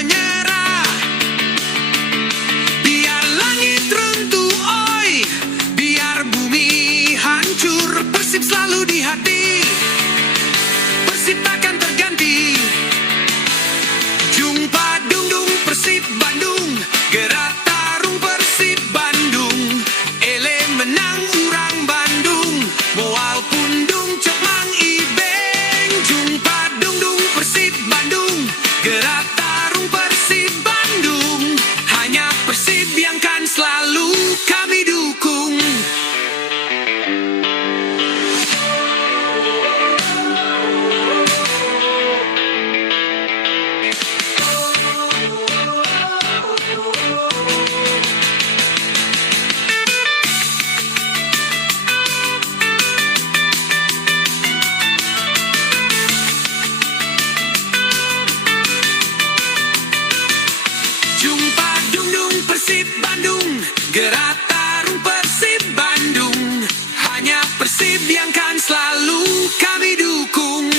menyerah. Biar langit runtuh, oi, biar bumi hancur, Persib selalu di hati. Persib takkan terganti. Jumpa dung-dung Persib Bandung, gerak tarung Persib Bandung. Ele menang urang Bandung, moal pundung cek Mang Ibeng. Jumpa dung-dung Persib Bandung, gerak tarung Persib Bandung. Hanya Persib yang kan selalu kami dukung. Jumpa dung-dung Persib Bandung, gerak tarung Persib Bandung. Hanya Persib yang kan selalu kami dukung.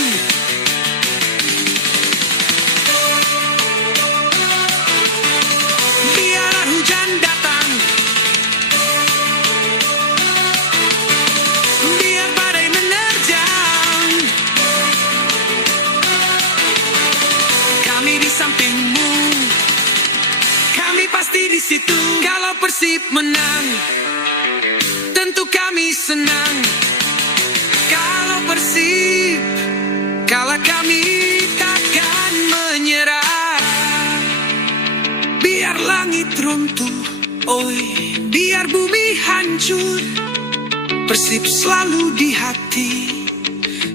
Biar hujan datang, biar badai menerjang, kami di sampingmu. Kami pasti di situ. Kalau Persib menang, tentu kami senang. Kalau Persib kalah, kami takkan menyerah. Biar langit runtuh, oi, biar bumi hancur, Persib selalu di hati.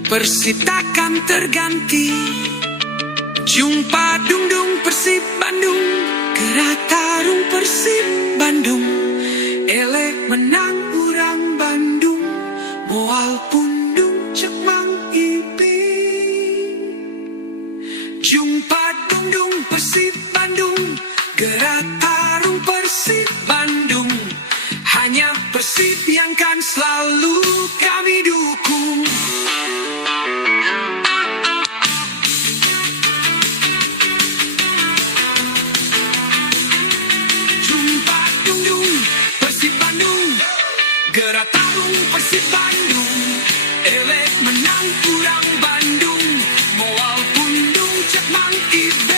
Persib takkan terganti. Jumpa dung-dung Persib Bandung, gerak tarung Persib Bandung. Elek menang urang Bandung, moal pundung cek Mang Ibing. Jumpa dung-dung Persib Bandung, gerak tarung Persib Bandung. Hanya Persib yang kan selalu kami dukung. Gerak tarung Persib Bandung, elek menang urang Bandung, moal pundung cek Mang Ibeng.